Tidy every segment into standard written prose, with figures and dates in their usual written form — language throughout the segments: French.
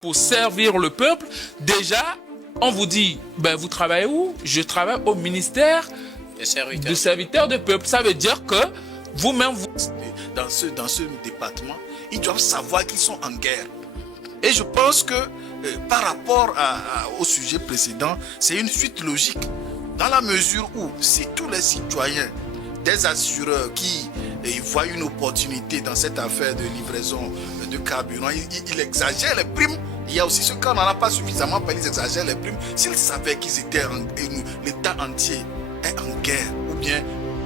pour servir le peuple, déjà, on vous dit, ben, vous travaillez où? Je travaille au ministère de serviteurs de peuple. Ça veut dire que vous-même, dans ce département, ils doivent savoir qu'ils sont en guerre. Et je pense que par rapport au sujet précédent, c'est une suite logique. Dans la mesure où si tous les citoyens, des assureurs qui voient une opportunité dans cette affaire de livraison de carburant, ils exagèrent les primes. Il y a aussi ce cas, on n'en a pas suffisamment parlé, ils exagèrent les primes. S'ils savaient qu'ils étaient, l'État entier est en guerre, ou bien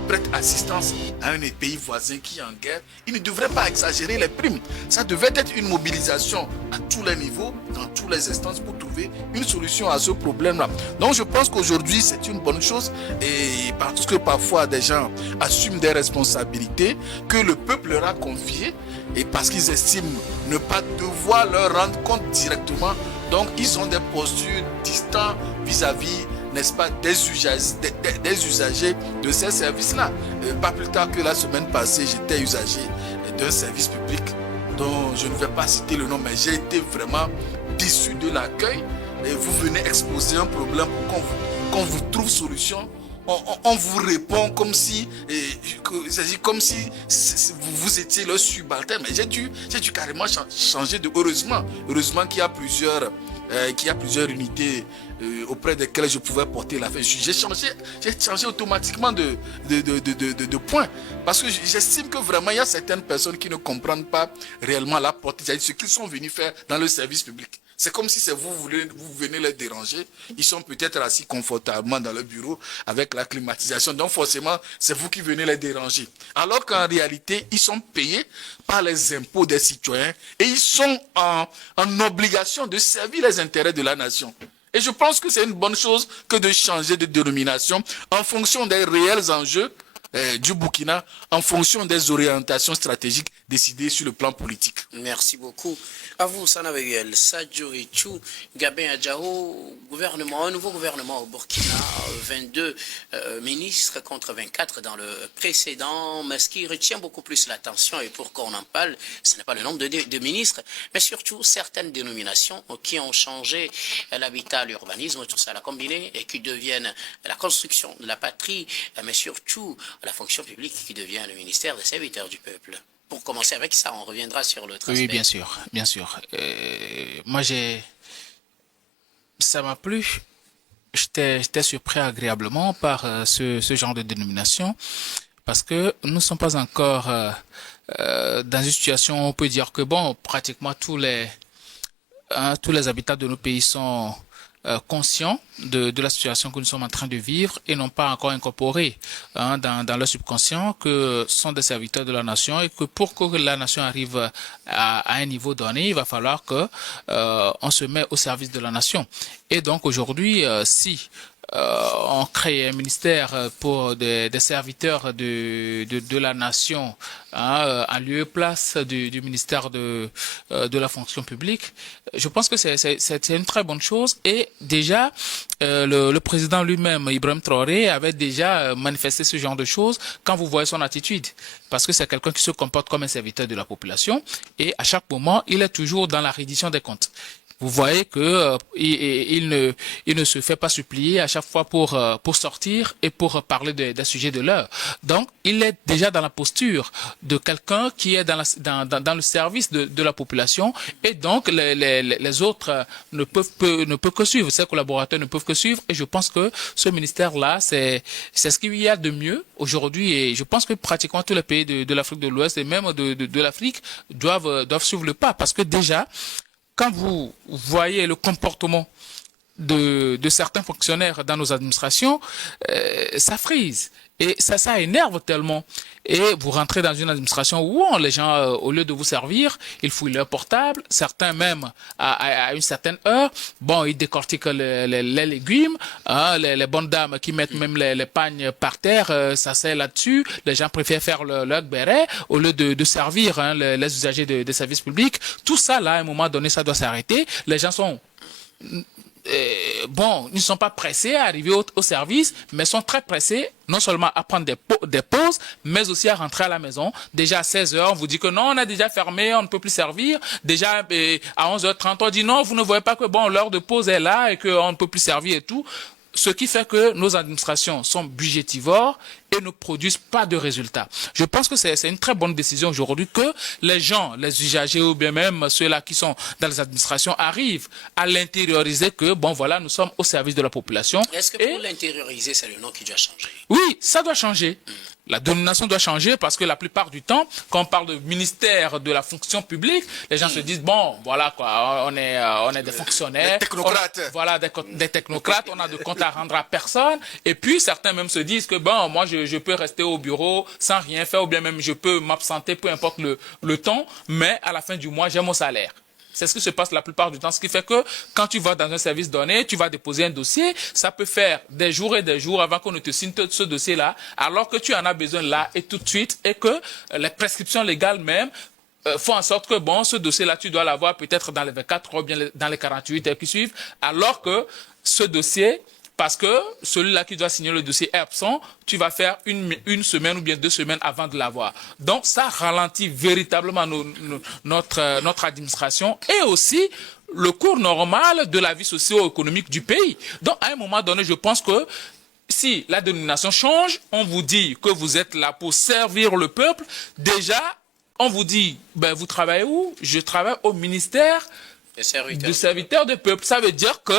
prête assistance à un pays voisin qui est en guerre, ils ne devraient pas exagérer les primes. Ça devait être une mobilisation à tous les niveaux, dans toutes les instances, pour trouver une solution à ce problème-là. Donc je pense qu'aujourd'hui, c'est une bonne chose, et parce que parfois des gens assument des responsabilités que le peuple leur a confiées, et parce qu'ils estiment ne pas devoir leur rendre compte directement. Donc ils ont des postures distantes vis-à-vis, n'est-ce pas, des usagers de ces services-là. Pas plus tard que la semaine passée, j'étais usager d'un service public dont je ne vais pas citer le nom, mais j'ai été vraiment déçu de l'accueil. Et vous venez exposer un problème pour qu'on vous trouve solution. On vous répond comme si vous étiez le subalterne. Mais j'ai dû carrément changer de... Heureusement qu'il y a plusieurs unités auprès desquelles je pouvais porter l'affaire. J'ai changé automatiquement de point. Parce que j'estime que vraiment il y a certaines personnes qui ne comprennent pas réellement la portée, ce qu'ils sont venus faire dans le service public. C'est comme si vous venez les déranger. Ils sont peut-être assis confortablement dans le bureau avec la climatisation. Donc forcément, c'est vous qui venez les déranger. Alors qu'en réalité, ils sont payés par les impôts des citoyens et ils sont en obligation de servir les intérêts de la nation. Et je pense que c'est une bonne chose que de changer de dénomination en fonction des réels enjeux du Burkina, en fonction des orientations stratégiques décidées sur le plan politique. Merci beaucoup. À vous, Sanaveguel, Sadio Ichou, Gabin Adjao, un nouveau gouvernement au Burkina, 22 ministres contre 24 dans le précédent. Mais ce qui retient beaucoup plus l'attention, et pourquoi on en parle, ce n'est pas le nombre de ministres, mais surtout certaines dénominations qui ont changé l'habitat, l'urbanisme, tout ça à la combiner, et qui deviennent la construction de la patrie, mais surtout la fonction publique qui devient le ministère des serviteurs du peuple. Pour commencer avec ça, on reviendra sur l'autre aspect. Oui, bien sûr, bien sûr. Moi, ça m'a plu. J'étais surpris agréablement par ce genre de dénomination, parce que nous ne sommes pas encore dans une situation où on peut dire que, bon, pratiquement tous les habitants de nos pays sont conscients de la situation que nous sommes en train de vivre et n'ont pas encore incorporé dans leur subconscient que sont des serviteurs de la nation, et que pour que la nation arrive à un niveau donné, il va falloir que on se met au service de la nation. Et donc aujourd'hui, si on crée un ministère pour des serviteurs de la nation, en lieu et place du ministère de la fonction publique. Je pense que c'est une très bonne chose, et déjà le président lui-même, Ibrahim Traoré, avait déjà manifesté ce genre de choses quand vous voyez son attitude, parce que c'est quelqu'un qui se comporte comme un serviteur de la population, et à chaque moment il est toujours dans la reddition des comptes. Vous voyez que il ne se fait pas supplier à chaque fois pour sortir et pour parler des sujets de l'heure. Donc, il est déjà dans la posture de quelqu'un qui est dans le service de la population, et donc les autres ne peuvent que suivre, ses collaborateurs ne peuvent que suivre, et je pense que ce ministère-là, c'est ce qu'il y a de mieux aujourd'hui, et je pense que pratiquement tous les pays de l'Afrique de l'Ouest et même de l'Afrique doivent suivre le pas, parce que déjà, quand vous voyez le comportement de certains fonctionnaires dans nos administrations, ça frise. Et ça énerve tellement. Et vous rentrez dans une administration où les gens, au lieu de vous servir, ils fouillent leur portable. Certains même, à une certaine heure, bon, ils décortiquent les légumes. Les bonnes dames qui mettent même les pagnes par terre, ça c'est là-dessus. Les gens préfèrent faire leur béret au lieu de servir les usagers des services publics. Tout ça, là, à un moment donné, ça doit s'arrêter. Les gens sont bon, ils ne sont pas pressés à arriver au service, mais sont très pressés non seulement à prendre des pauses, mais aussi à rentrer à la maison. Déjà à 16 heures, on vous dit que non, on a déjà fermé, on ne peut plus servir. Déjà à 11h30, on dit non, vous ne voyez pas que bon, l'heure de pause est là et qu'on ne peut plus servir et tout. Ce qui fait que nos administrations sont budgétivores et ne produisent pas de résultats. Je pense que c'est une très bonne décision aujourd'hui que les gens, les usagers ou bien même ceux-là qui sont dans les administrations arrivent à l'intérioriser que, bon voilà, nous sommes au service de la population. Est-ce que pour l'intérioriser, c'est le nom qui doit changer? Oui, ça doit changer. La domination doit changer parce que la plupart du temps, quand on parle de ministère de la fonction publique, les gens se disent, bon, voilà quoi, on est des fonctionnaires. Des technocrates. Voilà, des technocrates, on a de compte à rendre à personne. Et puis, certains même se disent que, bon, moi, je peux rester au bureau sans rien faire ou bien même je peux m'absenter, peu importe le temps, mais à la fin du mois, j'ai mon salaire. C'est ce qui se passe la plupart du temps, ce qui fait que quand tu vas dans un service donné, tu vas déposer un dossier, ça peut faire des jours et des jours avant qu'on ne te signe ce dossier-là, alors que tu en as besoin là et tout de suite, et que les prescriptions légales même font en sorte que bon, ce dossier-là, tu dois l'avoir peut-être dans les 24 heures, bien dans les 48 heures qui suivent, alors que ce dossier, parce que celui-là qui doit signer le dossier est absent, tu vas faire une semaine ou bien 2 semaines avant de l'avoir. Donc, ça ralentit véritablement notre administration et aussi le cours normal de la vie socio-économique du pays. Donc, à un moment donné, je pense que si la dénomination change, on vous dit que vous êtes là pour servir le peuple. Déjà, on vous dit, ben, vous travaillez où? Je travaille au ministère du serviteur du peuple. Ça veut dire que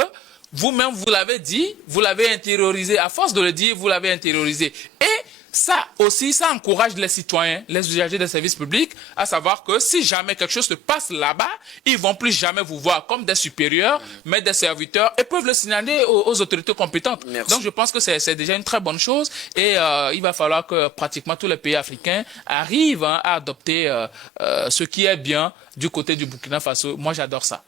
vous-même, vous l'avez dit, vous l'avez intériorisé. À force de le dire, vous l'avez intériorisé. Et ça aussi, ça encourage les citoyens, les usagers des services publics, à savoir que si jamais quelque chose se passe là-bas, ils vont plus jamais vous voir comme des supérieurs, mais des serviteurs, et peuvent le signaler aux autorités compétentes. Merci. Donc, je pense que c'est déjà une très bonne chose. Et il va falloir que pratiquement tous les pays africains arrivent à adopter ce qui est bien du côté du Burkina Faso. Moi, j'adore ça.